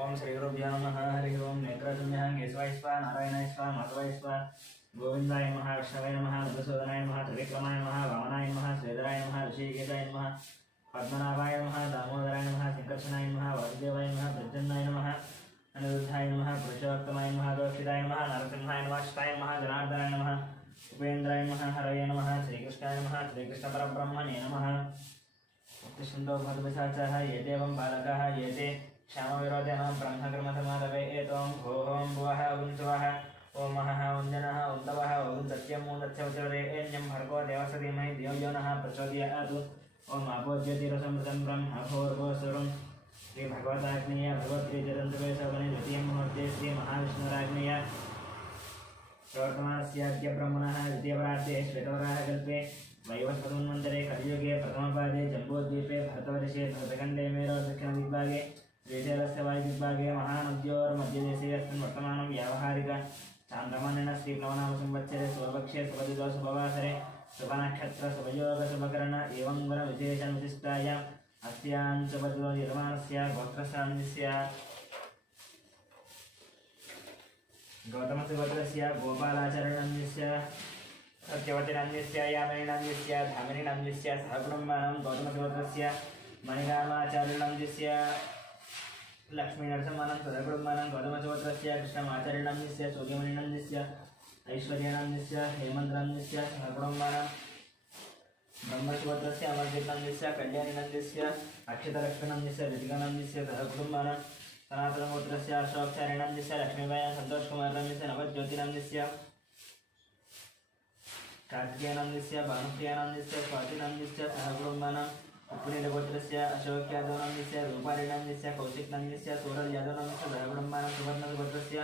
ओम श्री गुरुभ्यो नमः। हरि ओम। नेत्रजन्यः केशवाय स्वाहा, नारायणाय स्वाहा, माधवाय स्वाहा, गोविंदाय नमः, विष्णवे नमः, मधुसूदनाय नमः, त्रिविक्रमाय नमः, वामनाय नमः, श्रीधराय नमः, ऋषिकेशाय नमः, पद्मनाभाय नमः, दामोदराय नमः, संकर्षणाय नमः, वासुदेवाय नमः, प्रद्युम्नाय नमः, अनिरुद्धाय नमः, पुरुषोत्तमाय नमः, गौरक्षिताय नमः, नरसिंहाय नमः, शिवाय नमः, जनार्दनाय नमः, उपेन्द्राय नमः, हरये नमः, श्रीकृष्णाय नमः, श्रीकृष्णपरब्रह्मणे नमः। उत्तिष्ठन्तो भगवत्साचाः ये देवं बालकाः ये ते श्यामविरोधिनः ब्रह्मकर्मसमारभे एतों भोहों भुवः ओं स्वः ओं महः ओं जनः ओं तवः ओं सत्यं ओं तत्सवितुर्वरे एन्यं भर्गो देवस्य धीमहि धियो यो नः प्रचोदयात्। ओं आपो ज्योतिरसमृतं ब्रह्मभूर्भुवस्वरं श्रीभगवताग्नेय भगवद्गीतान्तवे सवने द्वितीयं मुहूर्ते श्रीमहाविष्णुराग्नेय प्रवर्तमानस्याद्य ब्रह्मणः द्वितीयपरार्धे श्वेतवराहकल्पे वैवस्वतन्वन्तरे कलियुगे प्रथमपादे जम्बूद्वीपे भरतवर्षे भरतखण्डे मेरुदक्षिणदिग्भागे श्रीशैलस्य वायुदिग्भागे महानद्योर्मध्यदेशे अस्मिन् वर्तमानं व्यावहारिक चान्द्रमानेन श्रीप्लवनाम संवत्सरे शुभपक्षे शुभदिवसे शुभवासरे शुभनक्षत्र शुभयोग शुभकरण एवं गुणविशेषविशिष्टायाम् अस्यां शुभदिवसे निर्माणस्य गोत्रशान्तिस्य गौतमस्य गोत्रस्य गोपालाचरणस्य सत्यवतीनन्दस्य यामिनीनन्दस्य धामिनीनन्दस्य सहकुटुम्बानां गौतमस्य मणिरामाचार्यनन्दस्य लक्ष्मीनरसिंहानां सहकुटुम्बानां गौतमस्य कृष्णमाचार्यनन्दस्य सूर्यमणिनन्दस्य ऐश्वर्यानन्दस्य हेमन्तनन्दस्य सहकुटुम्बानां ब्रह्मसुभद्रस्य अमरदीपनन्दस्य कल्याणीनन्दस्य अक्षतलक्ष्मीनन्दस्य ऋतिकानन्दस्य सहकुटुम्बानां सनातनगोत्रस्य अशोकचार्यनन्दस्य लक्ष्मीबाई सन्तोषकुमारनन्दस्य नवज्योतिनन्दस्य कार्तिकेयानन्दस्य भानुप्रियानन्दस्य स्वातिनन्दस्य सहकुटुम्बानां उपनीलगोत्रस्य अशोक्यादवनन्दस्य रूपालीनन्दस्य कौशिकनन्दस्य सूरलयादवनन्दस्य सहकुटुम्बानां सुवर्णगोत्रस्य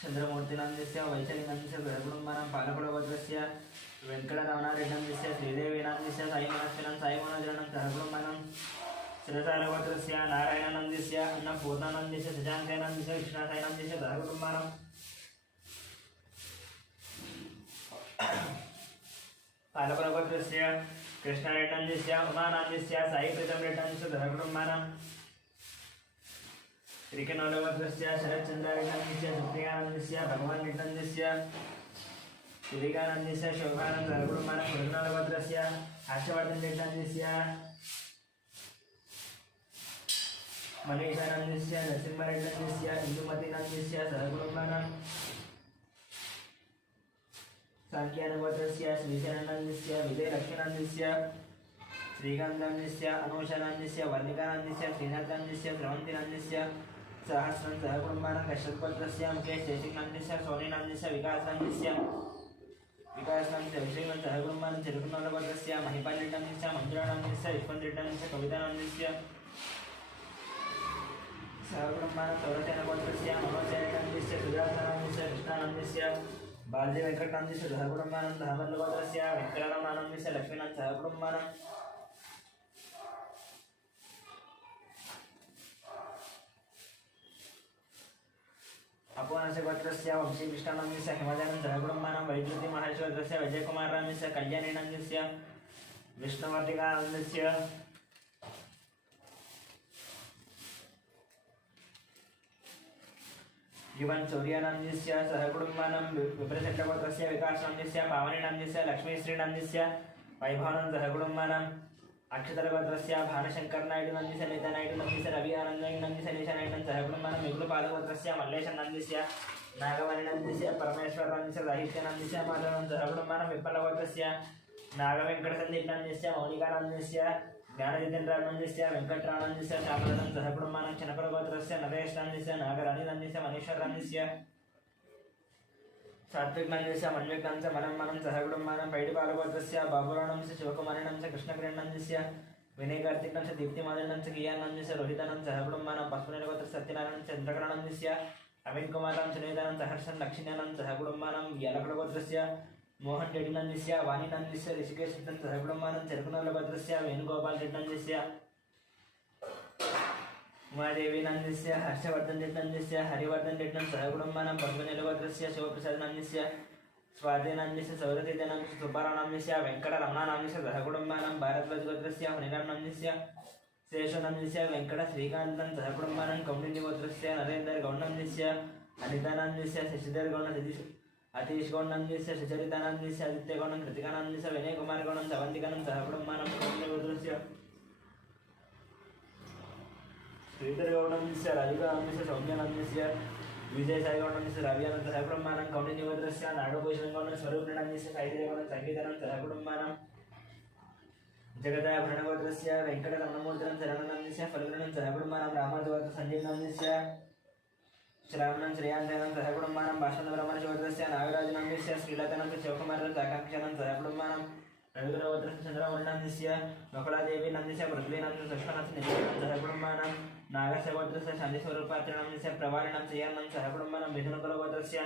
चन्द्रमूर्तिनन्दस्य वैशालीनन्दस्य सहकुटुम्बानां पालकुलगोत्रस्य वेङ्कटरमणारेड्डनन्दस्य श्रीदेवीनन्दस्य साईमनस्विनं साईमनोजनं सहकुटुम्बानां श्रीसारगोत्रस्य नारायणानन्दस्य अन्नपूर्णानन्दस्य शशाङ्कानन्दस्य कृष्णसाईनन्दस्य सहकुटुम्बानां पालकुलगोत्रस्य कृष्णरेड्डनन्दस्य उमानन्दस्य साईप्रीतमरेड्डनन्दस्य सहकुटुम्बानां श्रीकिनोलगोत्रस्य शरच्चन्द्ररेड्डनन्दस्य सुप्रियानन्दस्य भगवानरेड्डनन्दस्य श्रीकानन्दस्य शोभानन्द सहकुटुम्बानां कृष्णोलगोत्रस्य हर्षवर्धनरेड्डनन्दस्य मनीषानन्दस्य नरसिंहरेड्डनन्दस्य इन्दुमतीनन्दस्य सहकुटुम्बानां सांख्यानगोत्रस्य श्रीशरणनन्दस्य विजयलक्ष्मीनन्दस्य श्रीकान्तनन्दस्य अनूषानन्दस्य वर्णिकानन्दस्य श्रीनाथनन्दस्य स्रवन्तीनन्दस्य सहस्रं सहकुटुम्बानां कश्यपगोत्रस्य मुकेश जयसिंहनन्दस्य सोनीनन्दस्य विकासनन्दस्य विश्रीमन् सहकुटुम्बानां तिरुकुन्नलगोत्रस्य महिपालरेड्डनन्दस्य मञ्जुळानन्दस्य विश्वन्रेड्डनन्दस्य कवितानन्दस्य सहकुटुम्बानां सौरसेनगोत्रस्य मनोजरेड्डनन्दस्य सुजातानन्दस्य कृष्णानन्दस्य बालजी वेंकटनन्दस्य सहकुटुम्बानां धामल्लगोत्रस्य वेङ्कटरमणानन्दस्य लक्ष्मीनाथ सहकुटुम्बानां अपोनस्य गोत्रस्य वंशीकृष्णानन्दस्य हिमजानं सहकुटुम्बानां वैद्युति महेश्वरस्य विजयकुमारनन्दस्य कल्याणीनन्दस्य विष्णुवर्धिकानन्दस्य युवन सूर्यानन्दस्य सहकुटुम्बानां विप्रचण्डगोत्रस्य विकासनन्दस्य पावनीनन्दस्य लक्ष्मीश्रीनन्दस्य वैभवानन्द सहकुटुम्बानां अक्षतलगोत्रस्य भानुशङ्करनायडुनन्दस्य नीतानायडुनन्दस्य रवि आनन्दनन्दस्य निशानायडुनन्दस्य सहकुटुम्बानां मिगुलपालगोत्रस्य मल्लेशनन्दस्य नागमणिनन्दस्य परमेश्वरनन्दस्य साहित्यानन्दस्य माधवनन्द सहकुटुम्बानां विप्पलगोत्रस्य नागवेङ्कटसन्दीपनन्दस्य मौलिकानन्दस्य ज्ञानजितेन्द्रानन्दस्य वेङ्कटरानन्दस्य श्यामलनं सहकुटुम्बानां चनपरगोत्रस्य नरेशनन्दस्य नागराणीनन्दस्य मनीश्वरनन्दस्य सात्विकनन्दस्य मन्विकनन्दस्य मनमनं सहकुटुम्बानां पैडिपालगोत्रस्य बाबुरानन्दस्य शिवकुमारनन्दस्य कृष्णकिरणनन्दस्य विनयकार्तिकनन्दस्य दीप्तिमाधवनन्दस्य कियानन्दस्य रोहितानन्दस्य सहकुटुम्बानां पशुपतिगोत्रस्य सत्यनारायणस्य चन्द्रकरणनन्दस्य अमिनकुमारं सुनीतानं सहर्षं लक्ष्मीनानन्दस्य सहकुटुम्बानां यालकुलगोत्रस्य मोहन रेड्डीनन्दस्य वाणीनन्दस्य ऋषिकेशनन्दस्य सहकुटुम्बानां चरकुनलगोत्रस्य वेणुगोपालरेड्डनन्दस्य उमादेवीनन्दस्य हर्षवर्धनरेड्डनन्दस्य हरिवर्धनरेड्डनन्दस्य सहकुटुम्बानां पद्मनीलगोत्रस्य शिवप्रसादनन्दस्य स्वातिनन्दस्य सौरतीनन्दस्य सुब्बारावनन्दस्य वेङ्कटरमणानन्दस्य सहकुटुम्बानां भारद्वाजगोत्रस्य हरिरामनन्दस्य శేషనందిస్య వెంకట శ్రీకాంతం సహకుటుంబానం కౌండిన్యగోత్రస్య నరేందర్ గౌండందిస్య అనితానందిస్య శశిధర్ గౌండ అతీష్ గౌండందిస్య సుచరితానందిస్య ఆదిత్య గౌండం కృతికానందిస్య వినయ్ కుమార్ గౌండం సవంతికనం సహకుటుంబానం కౌండిన్యగోత్రస్య శ్రీధర్ గౌండందిస్య రాధికానందిస్య సౌమ్యానందిస్య విజయ సాయి గౌండందిస్య రవ్యానంద సహకుటుంబానం కౌండిన్యగోత్రస్య నాగభూషణం గౌండం స్వరూపిణందిస్య సాహిత్య గౌండం సంగీతనం సహకుటుంబానం जगदाभरणगोत्रस्य वेंकटरमणमूर्तिनं शरणनंदिस्य फलगुणं सहकुटुम्बानां रामादगोत्र संजीवनंदिस्य श्रावणं श्रेयान्तेनं सहकुटुम्बानां भाषणब्रह्मणगोत्रस्य नागराजनंदिस्य श्रीलतानं शिवकुमारं आकाङ्क्षानं सहकुटुम्बानां रविगुरगोत्रस्य चन्द्रवर्णनंदिस्य नकुलादेवी नंदिस्य पृथ्वीनंदिस्य सुष्मनस्य निधिनं सहकुटुम्बानां नागस्य शान्तिस्वरूपात्रणंदिस्य प्रवारिणं श्रेयान्नं सहकुटुम्बानां मिथुनकुलगोत्रस्य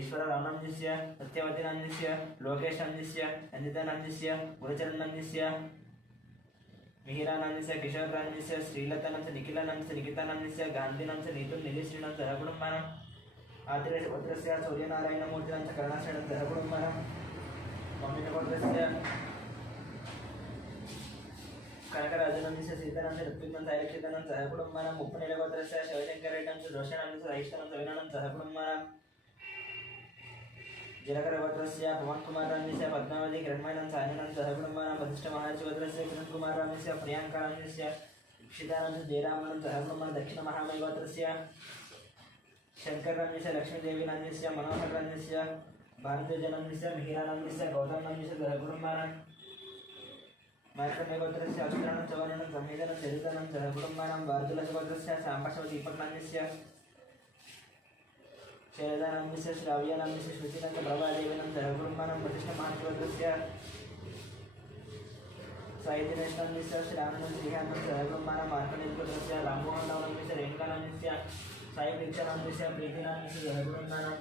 ईश्वररामनंदिस्य सत्यवतीनंदिस्य लोकेशनंदिस्य नंदितानंदिस्य गुरुचरणनंदिस्य मिहिरानंदिस्य किशोरनंदिस्य श्रीलतानंदिस्य निखिलानंदिस्य निकितानंदिस्य गांधीनंदिस्य नीतुल निधिश्रीनं सहकुटुम्बानां आत्रेयगोत्रस्य सूर्यनारायणमूर्तिनं करुणाश्रीनं सहकुटुम्बानां कौण्डिन्यगोत्रस्य कनकराजनंदिस्य सीतानंदिस्य ऋत्विकनं सायरक्षितानं सहकुटुम्बानां उपनिलगोत्रस्य शिवशंकररेड्डं दोषानंदिस्य रैष्ठनं सविनानं सहकुटुम्बानां जनकरगोत्रस्य पवनकुमारनंदिस्य पद्मावती किरणमयनं सानिनं सहकुटुम्बानां वसिष्ठमहार्षिगोत्रस्य किरणकुमारनंदिस्य प्रियङ्कानंदिस्य इक्षितानंदिस्य जयरामनं सहकुटुम्बानां दक्षिणमहामहिगोत्रस्य शङ्करनंदिस्य लक्ष्मीदेवीनंदिस्य मनोहरनंदिस्य भारतीजनंदिस्य मिहिरानंदिस्य गौतमनंदिस्य सहकुटुम्बानां मार्कण्डेयगोत्रस्य अक्षरानं चवरणं संवेदनं चरितानं सहकुटुम्बानां वार्जुलगोत्रस्य साम्बशव दीपकनंदिस्य शैलजानंदिस्य श्राव्यानंदिस्य श्रुतिनं प्रभादेवीनं सहकुटुम्बानां वसिष्ठमहार्षिगोत्रस्य साहित्यनेशनंदिस्य श्रावणं श्रीहानं सहकुटुम्बानां मार्कण्डेयगोत्रस्य राममोहननंदिस्य रेणुकानंदिस्य साई प्रीक्षानंदिस्य प्रीतिनंदिस्य सहकुटुम्बानां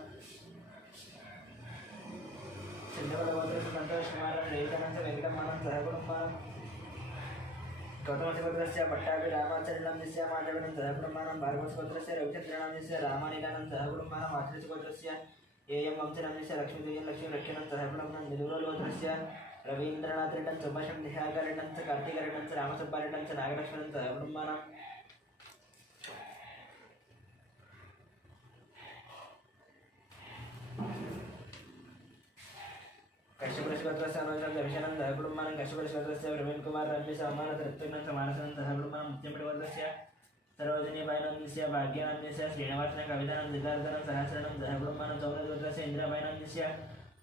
चंद्रकलागोत्रस्य संतोषकुमारं रेणुकानंदिस्य वेंकटमानं सहकुटुम्बानां गौतमगोत्रस्य पट्टाभि रामाचरणंदिस्य माधवनं सहकुटुम्बानां भार्गवगोत्रस्य रविचन्द्रनंदिस्य रामानिलानं सहकुटुम्बानां आश्रितगोत्रस्य एयं वंशनंदिस्य लक्ष्मीदेवीं लक्ष्मीरक्षणं सहकुटुम्बानां निरुलगोत्रस्य रवीन्द्रनाथरेड्डं सुभाषं निहाकरेड्डं च कार्तिकरेड्डं च रामसुब्बारेड्डं च नागलक्ष्मणं सहकुटुम्बानां कश्यपगोत्रस्य अनुजं दर्शनं सहकुटुम्बानां कश्यपगोत्रस्य प्रवीण कुमार रमेश अमानत ऋत्विकनं समानसनं सहकुटुम्बानां मुत्यम्पटिगोत्रस्य सरोजिनीबाईनंदिस्य भाग्यनंदिस्य श्रीनिवासनं कवितानं सिद्धार्थनं सहस्रनं सहकुटुम्बानां सौम्यगोत्रस्य इंद्रबाईनंदिस्य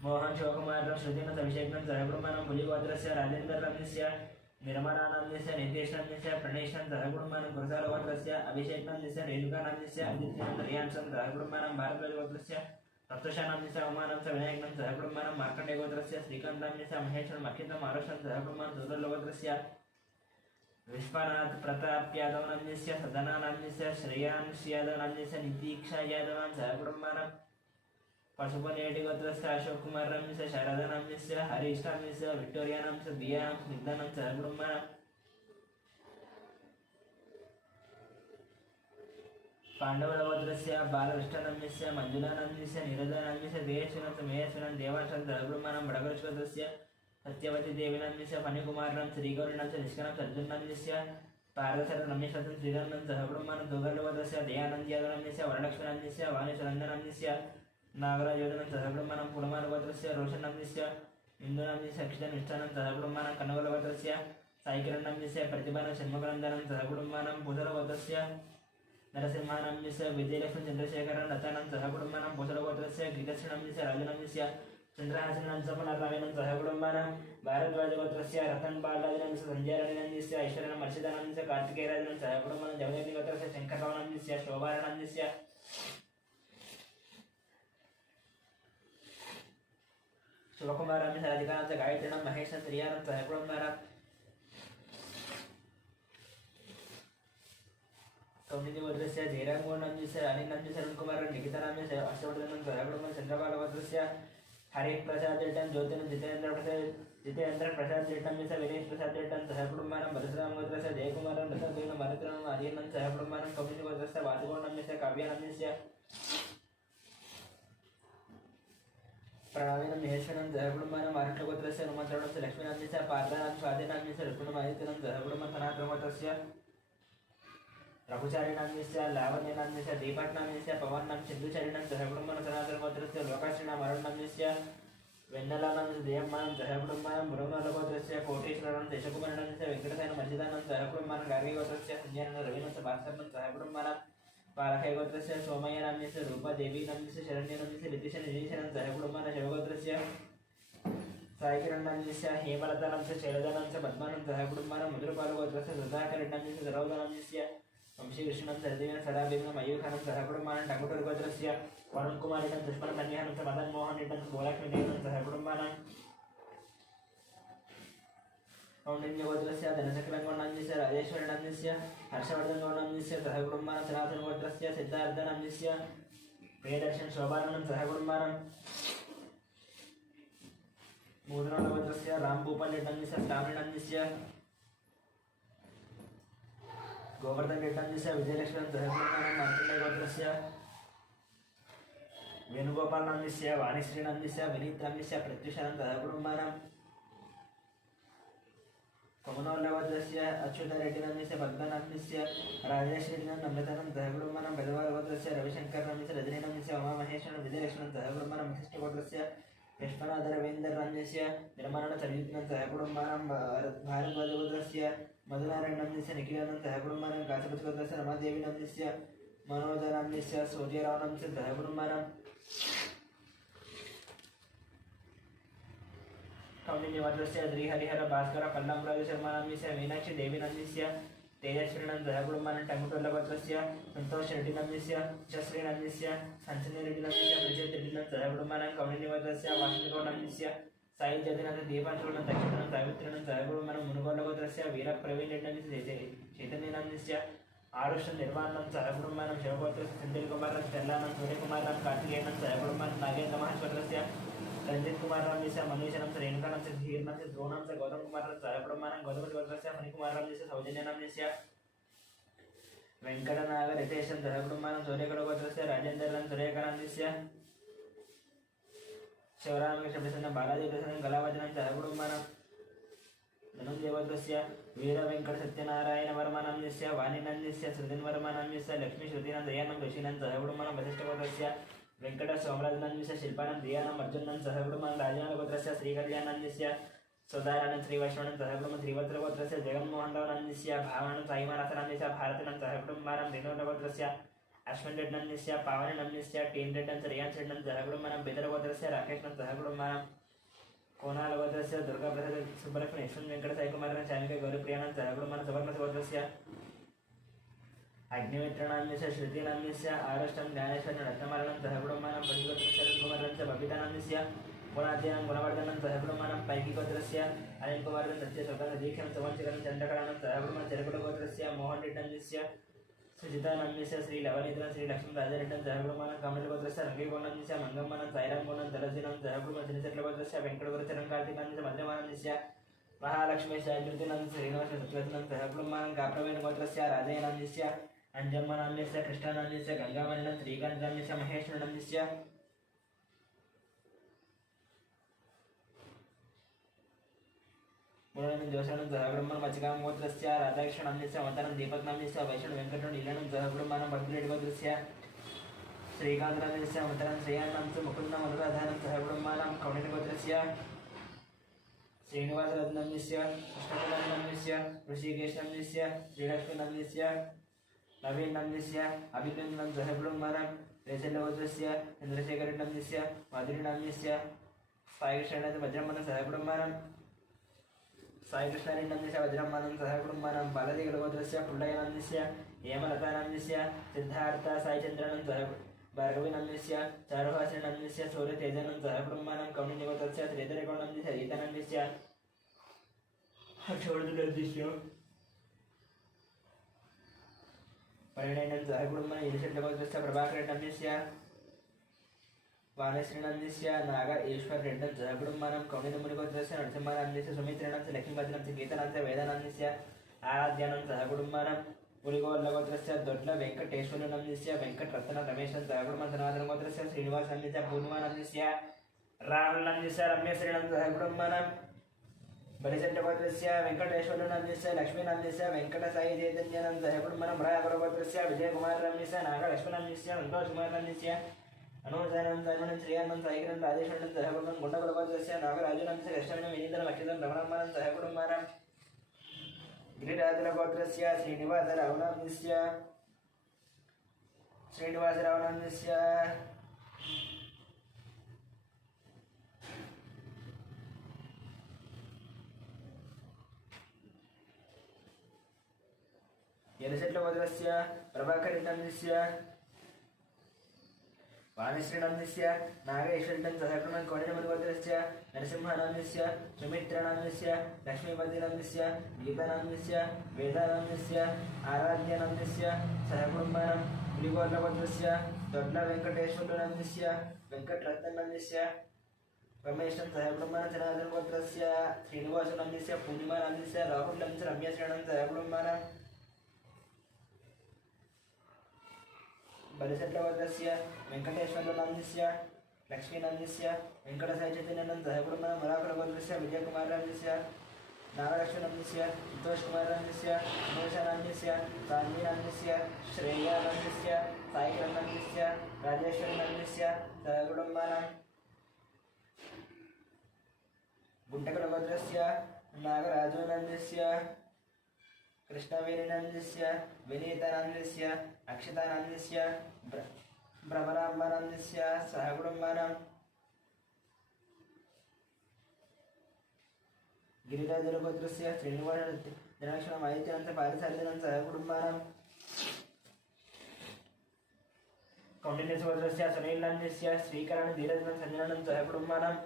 मोहन शिवकुमारं श्रुतिनं अभिषेकनं सहकुटुम्बानां पुलिगोत्रस्य राजेन्द्रनंदिस्य निर्मलानंदिस्य नितेशनंदिस्य प्रणेशनं सहकुटुम्बानां कुरसालगोत्रस्य अभिषेकनंदिस्य रेणुकानंदिस्य आदित्यनं रियांसनं सहकुटुम्बानां भारद्वाजगोत्रस्य रक्तशानंदिस्य अवमानं च विनायकनं सहकुटुम्बानां मार्कण्डेयगोत्रस्य श्रीकान्तनंदिस्य महेश्वरं अखिलं आरुषं सहकुटुम्बानां सुरलगोत्रस्य विश्वनाथ प्रताप यादवनंदिस्य सदनानंदिस्य श्रेयांश यादवनंदिस्य नितीक्षा यादवान् सहकुटुम्बानां पशुपतिगोत्रस्य अशोक कुमार नंदिस्य शारदानंदिस्य हरीश नंदिस्य विक्टोरियानंदिस्य बियानं स्निग्धानं सहकुटुम्बानां पांडवगोत्रस्य बालकृष्णनंदिस्य मंजुलानंदिस्य नीरजानंदिस्य देयश्विनं मेयश्विनं देवांशं सहकुटुम्बानां बडगोत्रस्य सत्यवती देवीनंदिस्य फणिकुमारं श्रीगौरिणं च निष्कनं अर्जुननंदिस्य पारदशरनमेशं श्रीरमणं सहकुटुम्बानां दुर्गलगोत्रस्य दयानंद यादवनंदिस्य वरलक्ष्मीनंदिस्य वाणीश्वरनंदिस्य नागराजयोधनं सहकुटुम्बानां पुलमालगोत्रस्य रोशनंदिस्य इंदुनंदिस्य अक्षितनिष्ठानं सहकुटुम्बानां कनकगोत्रस्य साईकिरणंदिस्य प्रतिभानं षण्मुखनन्दनं सहकुटुम्बानां पूजलगोत्रस्य नरसिंहानंदिस्य विजयलक्ष्मी चंद्रशेखरं लतानं सहकुटुम्बानां पूजलगोत्रस्य गीतश्रीनंदिस्य राजनंदिस्य चंद्रहासनं पुनर्रामेनं सहकुटुम्बानां भारद्वाजगोत्रस्य रतनपालराजनंदिस्य संजयराजनंदिस्य ऐश्वर्यनं अर्षितानंदिस्य कार्तिकेयराजनं सहकुटुम्बानां जगदेवीगोत्रस्य शंकररावनंदिस्य शोभारानंदिस्य शिवकुमारनंदिस्य राधिकानंदिस्य गायत्रीनं महेशनं श्रियानं सहकुटुम्बानां कौण्डिन्यगोत्रस्य जयरामगौडनंदिस्य रानीनंदिस्य अरुणकुमारं निकितानंदिस्य हर्षवर्धनं सहकुटुम्बानां चंद्रपालगोत्रस्य हरिप्रसादरेड्डं ज्योतिनं जितेन्द्रप्रसादरेड्डंदिस्य विनेशप्रसादरेड्डं सहकुटुम्बानां भरतरामगोत्रस्य जयकुमारं रतनदेवनं भारतरनं आर्यनं सहकुटुम्बानां कौण्डिन्यगोत्रस्य वासुगौडनंदिस्य काव्यानंदिस्य प्रणवीनं महेश्वरं सहकुटुम्बानां महाराष्ट्रगोत्रस्य हनुमन्तरवणस्य लक्ष्मीनंदिस्य पार्थानं स्वाधीनंदिस्य ऋतुनमादित्यनं सहकुटुम्बानां सनातनगोत्रस्य रघुचारिणान्यस्य लावण्यनान्यस्य दीपट्नान्यस्य पवन्नं सिन्धुचारिणं सहकुटुम्बं सनातनगोत्रस्य लोकाश्रीणामरुण्णान्यस्य वेन्नलानांस्य देयम्मानं सहकुटुम्बं ब्रह्मलोकोत्रस्य कोटेश्वरं देशकुमारनान्यस्य वेङ्कटसेन मर्जिदानं सहकुटुम्बं गार्गीगोत्रस्य संज्ञानं रविनस्य भास्करनं सहकुटुम्बं पारखैगोत्रस्य सोमयनान्यस्य रूपादेवीनान्यस्य शरण्यनान्यस्य लितिशनिधीशनं सहकुटुम्बं शिवगोत्रस्य साईकिरणान्यस्य हेमलतानांस्य शैलजानांस्य पद्मानं सहकुटुम्बं मधुरपालगोत्रस्य सुधाकरणान्यस्य सरोदनान्यस्य वंशीकृष्णं सरदेवेन सदाभिनं मयूखानं सहकुटुम्बानं टङ्कुटुर्गोत्रस्य वरुणकुमारिणं दुष्मनकन्यानं च मदनमोहनिनं भोलाक्ष्मीदेवनं सहकुटुम्बानं कौण्डिन्यगोत्रस्य धनचक्रगौणान्यस्य राजेश्वरनान्यस्य हर्षवर्धनगौणान्यस्य सहकुटुम्बानं सनातनगोत्रस्य सिद्धार्थनान्यस्य प्रियदर्शन शोभाननं सहकुटुम्बानं मूर्धनगोत्रस्य रामभूपालनान्यस्य श्रावणान्यस्य गोवर्धन रेड्डान्यस्य विजयलक्ष्मण सहकुटुम्बानं मार्कण्डेयगोत्रस्य वेणुगोपालनान्यस्य वाणीश्रीनान्यस्य विनीतनान्यस्य प्रत्युषानं सहकुटुम्बानं कमनोल्लगोत्रस्य अच्युतरेड्डिनान्यस्य पद्मनान्यस्य राजेशरेड्डिनं नम्रतानं सहकुटुम्बानं बेलवालगोत्रस्य रविशङ्करनान्यस्य रजनीनान्यस्य उमामहेश्वरं विजयलक्ष्मणं सहकुटुम्बानं वसिष्ठगोत्रस्य यशमानाधरवेन्दरनान्यस्य निर्माणचरित्रं सहकुटुम्बानं भारद्वाजगोत्रस्य मधुनारायणान्यस्य निखिलानं सहकुटुम्बानं काशपतिगोत्रस्य रमादेवीनान्यस्य मनोजनान्यस्य सूर्यरावणांस्य सहकुटुम्बानं कौण्डिन्यगोत्रस्य श्रीहरिहर भास्कर पल्लामराजशर्मानान्यस्य मीनाक्षी देवीनान्यस्य तेजश्रीनं सहकुटुम्बानं टङ्कुटुर्लगोत्रस्य सन्तोषरेड्डिनान्यस्य शश्रीनान्यस्य हंसनीरेड्डिनान्यस्य प्रचेतरेड्डिनं सहकुटुम्बानं कौण्डिन्यगोत्रस्य वासुदेवनान्यस्य साई जगन्नाथ दीपांशुरनं दक्षिणं सावित्रिनं सहकुटुम्बानं मुनुगोलगोत्रस्य वीरप्रवीणरेड्डिनान्यस्य चैतन्यनान्यस्य आरुष्यं निर्माणं सहकुटुम्बानं शिवगोत्रस्य सेन्थिलकुमारं चल्लानं सूर्यकुमारं कार्तिकेयनं सहकुटुम्बानं नागेन्द्रमहेश्वरस्य रंजितकुमारनान्यस्य मनीषनं रेणुकानांस्य धीरनांस्य द्रोणांस्य गौतमकुमारं सहकुटुम्बानं गौतमगोत्रस्य मणिकुमारनान्यस्य सौजन्यनान्यस्य वेङ्कटनागरितेशं सहकुटुम्बानं सूर्यगडगोत्रस्य राजेन्द्रनं सूर्यकरान्यस्य शिवरामकृष्णप्रसन्न बालाजीप्रसन्न कलावचनं सहकुटुम्बानं धनुंजयगोत्रस्य वीरवेङ्कटसत्यनारायणवर्मनान्यस्य वाणीनान्यस्य श्रुतिन्वर्मनान्यस्य लक्ष्मीश्रुतीनां दयानं ऋषीणां सहकुटुम्बानं वसिष्ठगोत्रस्य वेङ्कट सोमराजनान्यस्य शिल्पानं दियानं अर्जुनं सहकुटुम्बानं राजनागोत्रस्य श्रीकल्याणान्यस्य सुधारानं श्रीवैष्णवनं सहकुटुम्बं श्रीवत्सगोत्रस्य जगन्मोहनरावनान्यस्य भावानं साईमानाथनान्यस्य भारतीनं सहकुटुम्बानं दिनोडगोत्रस्य अश्विनरेड्डनान्यस्य पावननान्यस्य टीनरेड्डनं रियान्सरेड्डनं सहकुटुम्बानं बिदरगोत्रस्य राकेशनं सहकुटुम्बानं कोणालगोत्रस्य दुर्गाप्रसाद सुब्बलक्ष्मी यशवन्त वेङ्कट साईकुमारनं चामिका गौरीप्रियानं सहकुटुम्बानं सुवर्णसगोत्रस्य अग्निमित्रनान्यस्य श्रुतिनान्यस्य आरष्टं ज्ञानेश्वरं रत्नमालनं सहकुटुम्बानं पशुगोत्रस्य रविकुमारस्य बबितानान्यस्य गुणाध्ययनं गुणवर्धनं सहकुटुम्बानं पैकीगोत्रस्य अनिलकुमारं सत्यशोकनदीक्षं सुवंशिकरं चन्द्रकरानं सहकुटुम्बानं चरकुटगोत्रस्य मोहनरेड्डन्यस्य सुजितानान्यस्य श्रीलवनीधरं श्रीलक्ष्मीराजरेड्डं सहकुटुम्बानं कमलगोत्रस्य रङ्गीगोणान्यस्य मंगम्मानं साईरामगोणं दलजीनं सहकुटुम्बं श्रीचक्रगोत्रस्य वेङ्कटगोत्रस्य कार्तिकान्यस्य मध्यमानन्यस्य महालक्ष्मी शायद्युतिनं श्रीनिवास सत्वनं सहकुटुम्बानं काप्रवीणगोत्रस्य राजयनान्यस्य अंजम्मनान्यस्य कृष्णानान्यस्य गंगामणिनं श्रीकान्तनान्यस्य महेश्वरनान्यस्य पुनः जोशानं सहकुटुम्बानं मच्छिकामगोत्रस्य राधाकृष्णनान्यस्य अवतारं दीपकनान्यस्य वैष्णव वेङ्कटं नीलनं सहकुटुम्बानं भक्तिरेड्डिगोत्रस्य श्रीकान्तनान्यस्य अवतारं श्रेयानं मुकुन्दं अनुराधानं सहकुटुम्बानं कौण्डिन्यगोत्रस्य श्रीनिवासरत्नन्यस्य कृष्णकुमारनान्यस्य ऋषिकेशनान्यस्य श्रीलक्ष्मीनान्यस्य नवीननान्यस्य अभिनन्दनं सहकुटुम्बानं रेशल्लगोत्रस्य चन्द्रशेखरनान्यस्य माधुरीनान्यस्य साईकृष्णानन्द वज्रम्मानं सहकुटुम्बानं साईकृष्णानन्दस्य वज्रम्मानं सहकुटुम्बानं बालाजीगडगोत्रस्य पुल्लयनान्यस्य हेमलतानान्यस्य सिद्धार्थ साईचन्द्रानं सह भार्गवीनान्यस्य चारुहासनान्यस्य सूर्यतेजानं सहकुटुम्बानं कौण्डिन्यगोत्रस्य श्रीधरगौणान्यस्य रीतानान्यस्य हर्षवर्धनान्यस्य परिणयनं सहकुटुम्बानं यशट्टगोत्रस्य प्रभाकरनान्यस्य वाणीश्रीनान्यस्य नाग ईश्वररेड्डं सहकुटुम्बानं कौण्डिन्यमुनिगोत्रस्य नरसिंहनान्यस्य सुमित्रेणांस्य लक्ष्मीभद्रांस्य गीतानांस्य वेदानान्यस्य आराध्यानं सहकुटुम्बानं पुलिगोल्लगोत्रस्य दोड्ल वेङ्कटेश्वरनान्यस्य वेङ्कटरत्न रमेशं सहकुटुम्बानं सनातनगोत्रस्य श्रीनिवासनान्यस्य पूर्णिमानान्यस्य राहुलनान्यस्य रम्यश्रीणं सहकुटुम्बानं बलिचंद्रगोत्रस्य वेंकटेश्वरनंदस्य लक्ष्मीनंदस्य वेंकटसाई चैतन्यानंद कुटुंबनं रायपुरगोत्रस्य विजयकुमारनंदस्य नागलक्ष्मणनंदस्य संतोषकुमारनंदस्य अनुजानंद अनुनंद श्रीयानंद साईकरन राजेश्वरनंद कुटुंबं गुंडगोत्रस्य नागराजुनंदस्य कृष्णवेणि विनीतन लक्ष्मीधर रमणमनंद कुटुंबनं गिरिराजगोत्रस्य श्रीनिवासरावनंदस्य यलशेट्लगोत्रस्य प्रभाकरनंदस्य वाणिश्रीनंदस्य नागेश्वरनं सहकुटुंबं कोणिनमगोत्रस्य नरसिंहनंदस्य सुमित्रनंदस्य लक्ष्मीपतिनंदस्य गीतानंदस्य वेदानंदस्य आराध्यनंदस्य सहकुटुंबं पुलिगोत्रगोत्रस्य दोड्ड वेंकटेश्वरनंदस्य वेंकटरत्ननंदस्य रमेशं सहकुटुंबं जनार्दनगोत्रस्य श्रीनिवासनंदस्य पूर्णिमानंदस्य राहुलंच रम्यश्रीनं सहकुटुंबं बलिचंद्रगोत्रस्य वेंकटेश्वरनंदस्य लक्ष्मीनंदस्य वेंकटसाई चैतन्यानंद कुटुंबनं मराठगोत्रस्य विजयकुमारनंदस्य नागलक्ष्मणनंदस्य संतोषकुमारनंदस्य अनुषानंदस्य चांदीनंदस्य श्रेयानंदस्य साईकरनंदस्य राजेश्वरनंदस्य कुटुंबनं गुंटकलगोत्रस्य नागराजुनंदस्य कृष्णवेणिनंदस्य विनीतानंदस्य अक्षतानंदस्य भ्रमराम्बानंदस्य सहकुटुंबनं गिरिराजगोत्रस्य श्रीनिवास जनार्दन आदित्यनंद पारिसारथिनं सहकुटुंबनं कौंडिन्यगोत्रस्य सुनीलनंदस्य श्रीकरण धीरजनं संजनानं सहकुटुंबनं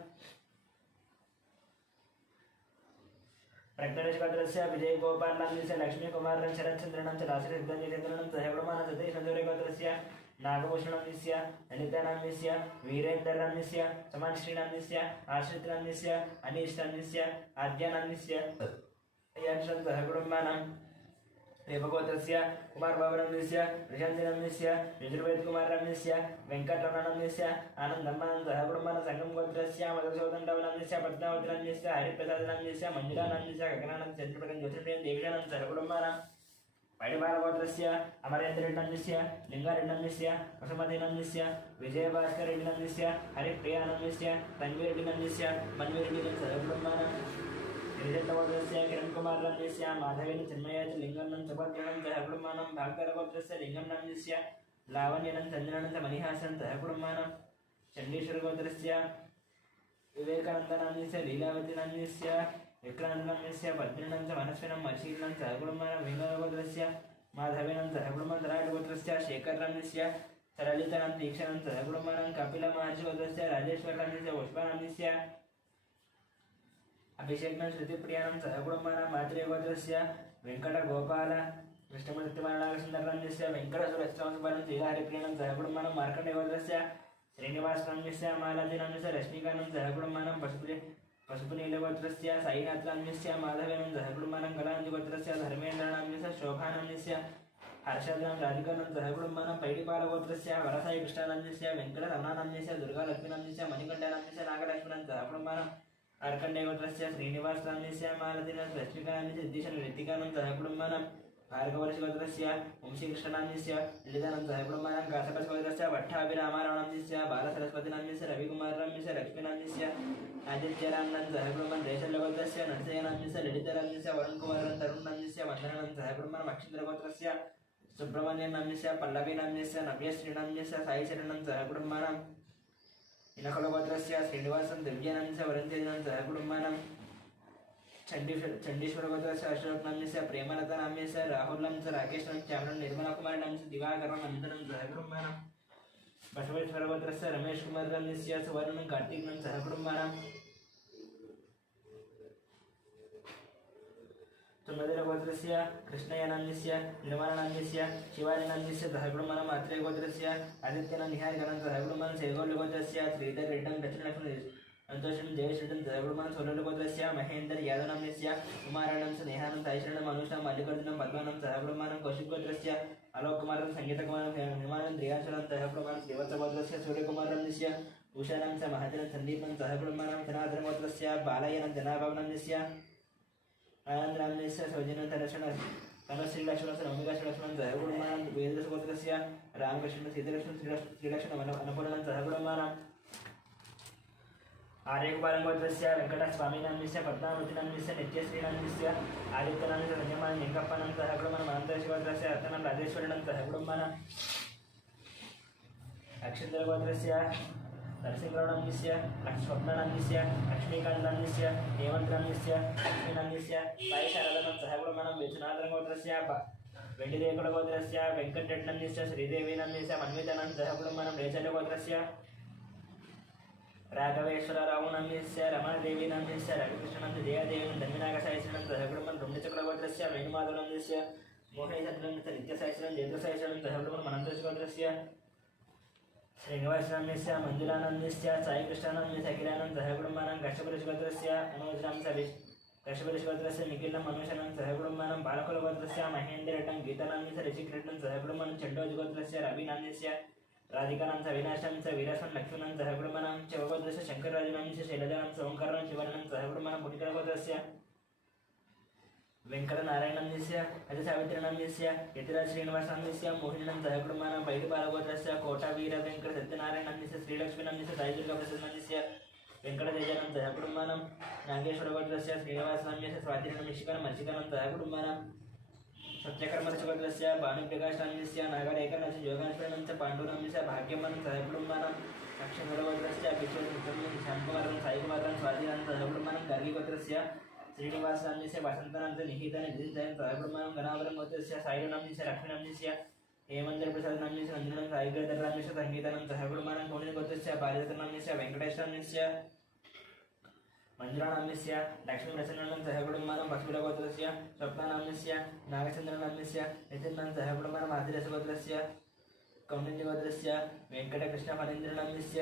प्रज्ञानेश्वरस्य विजय गोपालनंदस्य लक्ष्मी कुमारनं शरत्चंद्रनं च दासरिद्गंजचंद्रनं सहकुटुंबनं सतीश चंद्रगोत्रस्य नागभूषणनंदस्य ललितानंदस्य वीरेन्द्रनंदस्य समानश्रीनंदस्य आश्रितनंदस्य अनीशनंदस्य आद्यानंदस्य यशं सहकुटुंबनं देवगोत्रस्य कुमारबाबुनंदस्य ऋषंजनंदस्य यजुर्वेदकुमारनंदस्य वेंकटरमणनंदस्य आनंदम्मानंद सहकुटुंबनं संगमगोत्रस्य मधुसूदननंदस्य पद्मावतीनंदस्य हरिप्रसादनंदस्य मंजुलानंदस्य गगनानंद चंद्रप्रकाश ज्योतिर्प्रियं देवीनंद सहकुटुंबनं पैडबालगोत्रस्य अमरेन्द्रनंदस्य लिंगारेड्डनंदस्य वसुमतीनंदस्य विजयभास्करेड्डनंदस्य हरिप्रियानंदस्य तन्वीरेड्डनंदस्य मन्वीरेड्डनं सहकुटुंबनं गिरिजट्टगोत्रस्य किरणकुमारनंदस्य माधवेन चिन्मयाच लिंगनं सुभद्रनं सहकुटुंबनं भागधरगोत्रस्य लिंगनंदस्य लावण्यनं चन्द्रनं मणिहासनं सहकुटुंबनं चण्डीश्वरगोत्रस्य विवेकानन्दनंदस्य लीलावतीनंदस्य विक्रानन्दनंदस्य पद्मिनं मनस्विनं मशीनं सहकुटुंबनं वेंकटगोत्रस्य माधवेनं सहकुटुंबनं राजगोत्रस्य शेखरनंदस्य सरलितानं दीक्षानं सहकुटुंबनं कपिलमहर्षिगोत्रस्य राजेश्वरनंदस्य पुष्पानंदस्य अभिषेकनं श्रुतिप्रियानं सहकुटुंबनं मातृगोत्रस्य वेंकटगोपाल कृष्णमूर्तिमानन्दस्य वेंकटसुरस्तमसुबलं श्रीहरिप्रियानं सहकुटुंबनं मार्कण्डेयगोत्रस्य श्रीनिवासनंदस्य मालतीनंदस्य रश्मिकानं सहकुटुंबनं पशुपनीलगोत्रस्य साईनाथनंदस्य माधवेनं सहकुटुंबनं कलानन्दगोत्रस्य धर्मेन्द्रनंदस्य शोभानंदस्य हर्षदनं राधिकानं सहकुटुंबनं पैडिपालगोत्रस्य वरसाई कृष्णानंदस्य वेंकटरमणानंदस्य दुर्गालक्ष्मीनंदस्य मणिकण्ठानंदस्य नागलक्ष्मणं सहकुटुंबनं अर्कण्डेयगोत्रस्य श्रीनिवासनंदस्य मालतीनंदस्य रश्मिकानंदस्य सिद्धीशनं ऋतिकानं सहकुटुंबनं भार्गवर्षगोत्रस्य वंशीकृष्णनंदस्य ललितानं सहकुटुंबनं कासपसगोत्रस्य भट्टाभिरामानंदस्य बालसरस्वतीनंदस्य रविकुमारनंदस्य लक्ष्मीनंदस्य आदित्यरामनं सहकुटुंबनं देशल्लगोत्रस्य नरसयनंदस्य ललितानंदस्य वरुणकुमारनं तरुणनंदस्य वन्दनानं सहकुटुंबनं अक्षिन्द्रगोत्रस्य सुब्रह्मण्यनंदस्य पल्लवीनंदस्य नव्यश्रीनंदस्य साईशरणं सहकुटुंबनं इनकलगोत्रस्य श्रीनिवासं दिव्यानंदस्य वरंतेजनं सहकुटुंबनं चण्डीश्वरगोत्रस्य अशोकनंदस्य प्रेमलतानंदस्य राहुलं च राकेशनं चामरं निर्मलाकुमारनंदस्य दिवाकरं नंदनं सहकुटुंबनं बसवेश्वरगोत्रस्य रमेशकुमारनंदस्य सुवर्णं कार्तिकनं सहकुटुंबनं तुंगधरगोत्रस्य कृष्णयानंदस्य निर्मलानंदस्य शिवानंदस्य सहकुटुंबनं मातृगोत्रस्य आदित्यनंदिहारगणं सहकुटुंबनं सेगोल्लगोत्रस्य श्रीधररेड्डं दक्षिणलक्ष्मी संतोषं जयश्रीडं सहकुटुंबनं सोललगोत्रस्य महेंद्र यादवनंदस्य कुमारानं स्नेहानं साईशरणं अनुषं मल्लिकार्जुनं पद्मानं सहकुटुंबनं कौशिकगोत्रस्य आलोककुमारं संगीतकुमारं निर्माणं द्रियाचलं सहकुटुंबनं देवत्सगोत्रस्य सूर्यकुमारनंदस्य उषानं च महाजनं सन्दीपं सहकुटुंबनं जनार्दनगोत्रस्य बालयनं जनाभावनंदस्य आनंदरामस्य सौजन्यन्तरक्षण श्रीलक्ष्मणस्य नवमिकाश्रीलक्ष्मणं सहगुणमानं वेदसगोत्रस्य रामकृष्ण सीतालक्ष्मण श्रीलक्ष्मण अन्नपूर्णं सहगुणमानं आर्यकुमारगोत्रस्य वेङ्कटस्वामिनाम्यस्य पद्मावतीनाम्यस्य नित्यश्रीनाम्यस्य आदित्यनाम्यस्य रजमानं निङ्कप्पनं सहगुणमानं अनन्तशिवगोत्रस्य रत्नं राजेश्वरिणं सहगुणमानं अक्षन्द्रगोत्रस्य नरसिंहरावनाम्यस्य स्वप्नानाम्यस्य लक्ष्मीकान्तनाम्यस्य हेमन्तनाम्यस्य लक्ष्मीनाम्यस्य सायिशारदानं सहगुणमानं विश्वनाथगोत्रस्य वेङ्कटेश्वरगोत्रस्य वेङ्कटरेड्डनाम्यस्य श्रीदेवीनाम्यस्य मन्वितानां सहगुणमानं रेचलगोत्रस्य राघवेश्वररावनाम्यस्य रमादेवीनाम्यस्य रविकृष्णनाम्यस्य जयादेवीनं धन्विनागसायिश्वरनं सहगुणमानं ब्रह्मचक्रगोत्रस्य वेणुमाधवनाम्यस्य मोहनीसन्नाम्यस्य नित्यसायिश्वरनं जयद्रसायिश्वरनं सहगुणमानं अनन्तशिवगोत्रस्य श्रीनिवासनाम्यस्य मञ्जुलानाम्यस्य साईकृष्णानाम्यस्य अखिलानं सहगुणमानं कश्यपऋषिगोत्रस्य अनुजनाम्यस्य कश्यपऋषिगोत्रस्य निखिलं मनुष्यनं सहगुणमानं बालकुलगोत्रस्य महेन्द्ररेड्डं गीतानाम्यस्य ऋषिकृष्णं सहगुणमानं चण्डोजगोत्रस्य रविनाम्यस्य राधिकानां विनाशांच वीरस्वं लक्ष्मणं सहगुणमानं शिवगोत्रस्य शङ्करराजनाम्यस्य शैलजानां ओंकारानं शिवाननं सहगुणमानं पुण्यकरगोत्रस्य वेङ्कटनारायणाम्यस्य अजसावित्रीनाम्यस्य यतिराज श्रीनिवासाम्यस्य मोहिनीनं सहगुणमानं बैलबालगोत्रस्य कोटावीरवेङ्कटसत्यनारायणाम्यस्य श्रीलक्ष्मीनाम्यस्य साईदुर्गाप्रसादनाम्यस्य वेङ्कटतेजानं सहगुणमानं नागेश्वरगोत्रस्य श्रीनिवासनाम्यस्य स्वातिनं मिशिकानं मर्शिकानं सहगुणमानं सत्यकर्मरसगोत्रस्य भानुप्रकाशनाम्यस्य नागरेकनाथस्य योगाश्वरनं च पाण्डुनाम्यस्य भाग्यमानं सहगुणमानं अक्षरगोत्रस्य किशोरमित्रं शान्तकुमारं साईकुमारं स्वाधीनं सहगुणमानं गार्गीगोत्रस्य श्रीनिवासनाम्यस्य वसन्तनां निहितं निधिं सहगुणमानं गणावरं गोत्रस्य साईनाम्यस्य लक्ष्मीनाम्यस्य हेमन्तप्रसादनाम्यस्य नन्दिनं साईगोत्रनाम्यस्य संगीतानं सहगुणमानं कोणिगोत्रस्य बालचन्द्रनाम्यस्य वेङ्कटेशनाम्यस्य मञ्जुलानाम्यस्य लक्ष्मीप्रसन्नानं सहगुणमानं वसुकुलगोत्रस्य स्वप्नानाम्यस्य नागचन्द्रनाम्यस्य नितिन्नं सहगुणमानं आदिरसगोत्रस्य कौण्डिन्यगोत्रस्य वेङ्कटकृष्णफणीन्द्रनाम्यस्य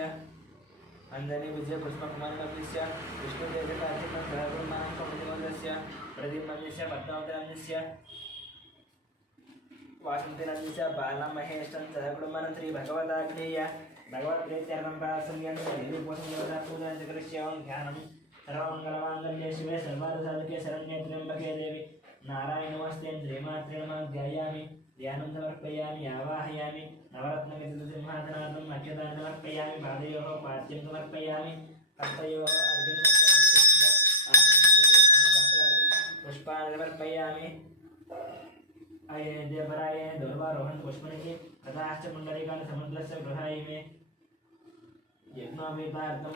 अंजनी विजय पुष्पकुमारनाम्यस्य विष्णुदेवकार्तिकं सहगुणमानं कौण्डिन्यगोत्रस्य प्रदीपनाम्यस्य पद्मावतीनाम्यस्य वासन्तीनाम्यस्य बालमहेशं सहगुणमानं श्रीभगवदाग्नेय भगवत्प्रीत्यर्थं प्रार्थयामि देवीपोषं पूजनं च करिष्यामि ध्यानं सर्वमङ्गलमाङ्गल्ये शिवे सर्वार्थसाधके शरण्ये त्र्यम्बके देवी नारायण नमस्ते श्रीमात्रे नमः ध्यायामि ध्यानं समर्पयामि आवाहयामि नवरत्नविद्युतसिंहासनार्थं नक्षत्रान् समर्पयामि पादयोः पाद्यं समर्पयामि हस्तयोः पुष्पाणि समर्पयामि अयेद्यपराये दुर्वारोहन् पुष्पनिः तथाश्च पुण्डरीकानि समुद्रस्य गृहाय मे यज्ञोपवीतार्थं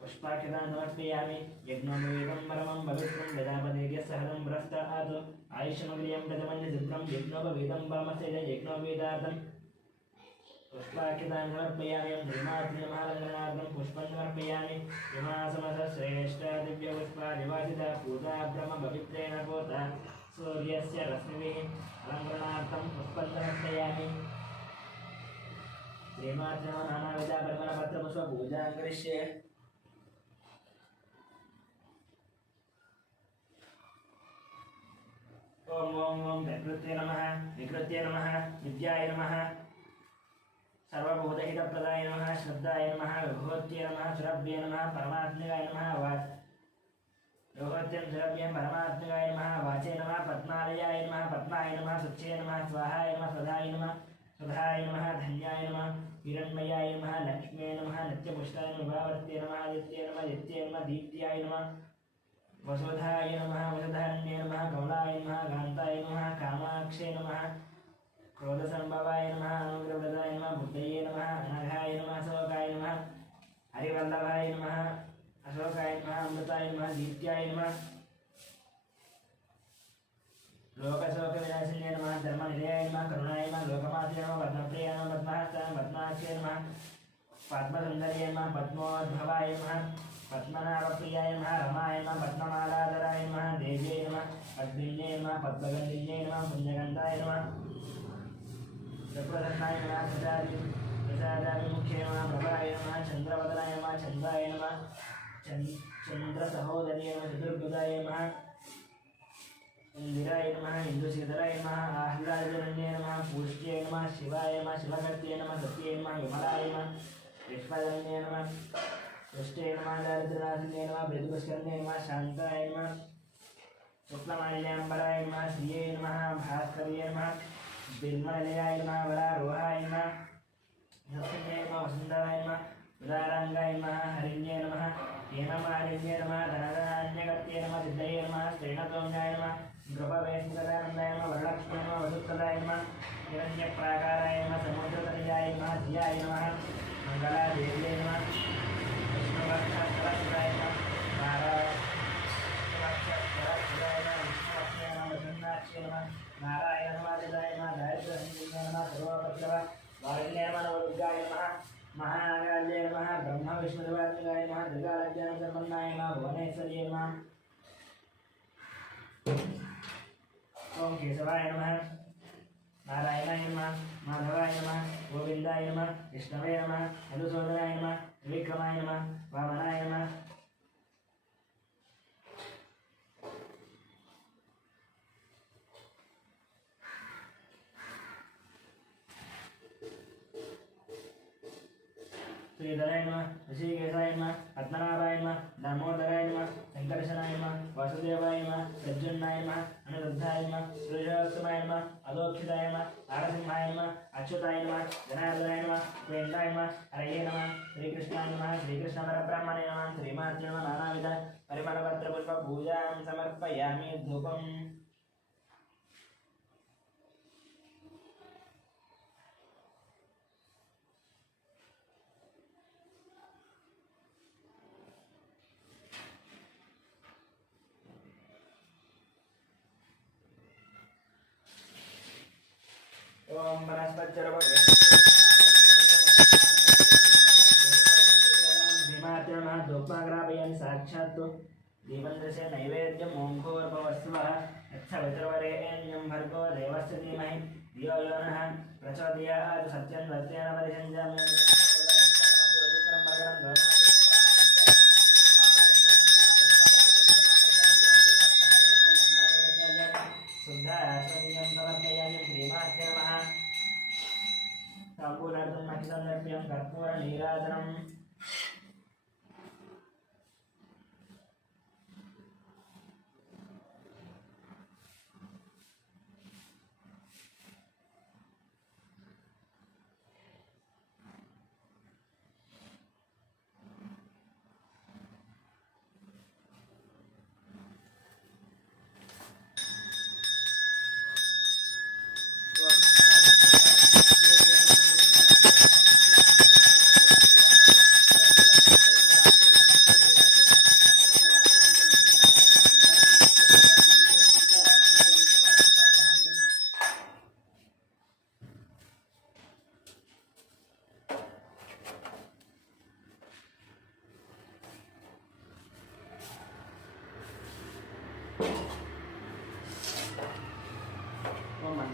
पुष्पाक्षतान् समर्पयामि यज्ञोपवीतं परमं पवित्रं प्रजापतेः सहदं भ्रष्टात् आयुष्यमग्रियं प्रथमन्यचित्रं यज्ञोपवीतं परमस्य यज्ञोपवीतार्थं पुष्पाक्षतान् समर्पयामि श्रीमातृमहालङ्करणार्थं पुष्पं समर्पयामि हिमासमसश्रेष्ठदिव्यपुष्पा निवासिता पूजा ब्रह्मपवित्रेण पोता सूर्यस्य रश्मिभिः अलङ्करणार्थं पुष्पं समर्पयामि श्रीमात्रेण नानाविधा परिमलपत्रपुष्पपूजां करिष्ये ओम ओम ओम प्रकृत्ये नमः विद्याय नमः सर्वभूतहितप्रदाय नमः श्रद्धाय नमः विभूत्ये नमः सुरभ्ये नमः परमात्मकाय नमः विभूत्यं सुरभ्यं परमात्मकाय नमः वाचे नमः पद्मालयाय नमः पद्माय नमः सुच्चे नमः स्वाहाय नमः स्वधाय नमः सुधाय नमः धन्याय नमः हिरण्मयाय नमः लक्ष्म्ये नमः नित्यपुष्टाय नमः विभावर्त्ये नमः आदित्ये नमः दित्ये नमः दीप्त्याय नमः वसुधाय नमः वसुधारण्ये नमः कमलाय नमः कान्ताय नमः कामाक्षे नमः क्रोधसंभवाय नमः अनुग्रहप्रदाय नमः बुद्धये नमः अनघाय नमः अशोकाय नमः हरिवल्लभाय नमः अशोकाय नमः अमृताय नमः दीप्त्याय नमः लोकशोकविनाशिन्ये नमः धर्मनिलयाय नमः करुणाय नमः लोकमात्रे नमः पद्मप्रियाय नमः पद्महस्ताय पद्माक्षे नमः पद्मसुन्दर्ये नमः पद्मोद्भवाय नमः पद्मनाभप्रियाय नमः रमाय नमः पद्ममालाधराय नमः देव्यै नमः पद्मिन्ये नमः पद्मगन्धिन्ये नमः पुण्यगन्धाय नमः प्रप्रसन्नाय नमः प्रसादाभिमुख्ये नमः प्रभाय नमः चन्द्रवदनाय नमः चन्द्राय नमः चन्द्रसहोदर्ये नमः चतुर्भुजाय नमः इंदिराय नमः इंदुशीधराय नमः आह्लादजनन्ये नमः पूष्ट्ये नमः शिवाय नमः शिवकर्त्ये नमः सत्ये नमः विमलाय नमः विष्णुजन्ये नमः तुष्टे नमः दारिद्र्यनाशिन्ये नमः मृदुपुष्करण्ये नमः शान्ताय नमः शुक्लमाल्याम्बराय नमः श्रिये नमः भास्कर्ये नमः बिल्मलयाय नमः वरारोहाय नमः नरसिंहाय नमः वसुन्धराय नमः उदाराङ्गाय नमः हरिण्ये नमः हेममालिन्ये नमः धनधान्यगत्ये नमः सिद्धये नमः श्रीणतोम्याय नमः नृपवेशदानन्दाय नमः वरलक्ष्म्ये नमः वसुप्रदाय नमः हिरण्यप्राकाराय नमः समुद्रतनयाय नमः धियाय नमः मङ्गलादेव्ये नमः विष्णुवक्षस्थलसुराय नमः नारायण नमः दारिद्र्यसंयुक्ताय नमः सर्वोपद्रव वारिण्ये नमः नवदुर्गाय नमः महानागाय नमः ब्रह्म विष्णुदेवात्मकाय नमः दुर्गालज्ञानसम्पन्नाय नमः भुवनेश्वर्ये नमः ओम केशवाय नमः नारायणाय नमः माधवाय नमः गोविन्दाय नमः विष्णवे नमः मधुसूदनाय नमः त्रिविक्रमाय नमः वामनाय नमः श्रीधराय नमः ऋषिकेशाय नमः पद्मनाभाय नमः दामोदराय नमः शङ्कर्षणाय नमः वासुदेवाय नमः प्रद्युम्नाय नमः अनिरुद्धाय नमः पुरुषोत्तमाय नमः अदोक्षिताय नमः नारसिंहाय नमः अच्युताय नमः जनार्दनाय नमः गोविन्दाय नमः हरये नमः श्रीकृष्णाय नमः श्रीकृष्णपरब्रह्मणे नमः श्रीमात्रे नमः नानाविध परिमलपत्रपुष्पपूजां समर्पयामि धूपम् ओम बृहस्पतिर्भीमात्मः धूपग्रापयामि साक्षात् दीपन्द्रस्य नैवेद्यं ओंघोर्भवस्वः यच्छवितुर्वरेण्यं भर्गो देवस्य धीमहि धियो यो नः प्रचोदयात् सत्यं सत्येन परिषञ्जामि शुद्धात्मनीयं समर्पयामि श्रीमात्रे नमः ताम्बूलार्थं नक्षत्रं कर्पूरनीराजनम्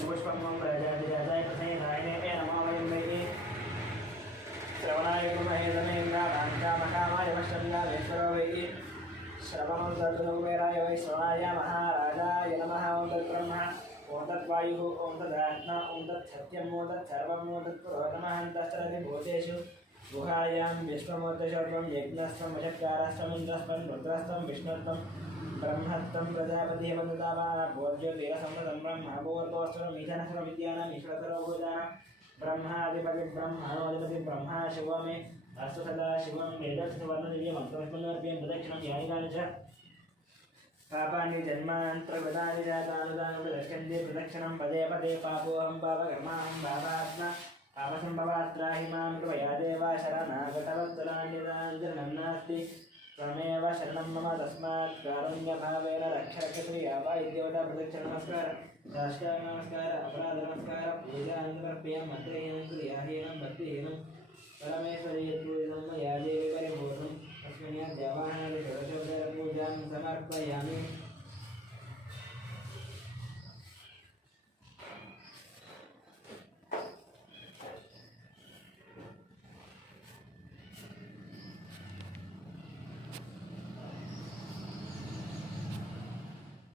पुष्पं राजाधिराजाय प्रसेनाय नमो वयं वै श्रवणाय कुमहेदनेन्द्राकामकामाय वैश्वरो वै श्रवणं तद्कुबेराय वै श्रवणाय महाराजाय नमः ॐ तत्ब्रह्म ॐ तद्वायुः ॐ तदात्मा ॐ तत्सत्यम् ॐ तत्सर्वम् ॐ तत्पुरोगमहन्तश्चरति भूतेषु गुहायां विश्वमूर्तिशोत्वं यज्ञस्त्वं वशत्कारस्त्वम् इन्द्रस्त्वं रुद्रस्त्वं विष्णुस्त्वं ब्रह्मत्वं प्रजापतिः वन्दतामा भोज्योतिरसंवदं ब्रह्मभूर्भुवस्वरं ईशानस्वरं विद्यानाम् ईश्वरसर्वभूतानां ब्रह्माधिपति ब्रह्माणोऽधिपति ब्रह्मा शिवो मे अस्तु सदा शिवं वेदस्वर्णदिव्यमन्त्रमर्प्यं प्रदक्षिणं यानि च पापानि जन्मान्तरगतानि जातानुदानं प्रदक्षन्ते प्रदक्षिणं पदे पदे पापोऽहं पापकर्माहं पापात्मा पापसम्भवात्राहि मां कृपया देवा शरणागतवत्सलान्यदाञ्जनं नास्ति त्वमेव शरणं मम तस्मात् कारुण्यभावेन रक्ष रक्षप्रिया वा इत्यवता प्रदक्षिण नमस्कार साष्टांग नमस्कार अपराध नमस्कार पूजानन्तरप्रियं मन्त्रहीनं क्रियाहीनं भक्तिहीनं परमेश्वरी यत्पूजितं मया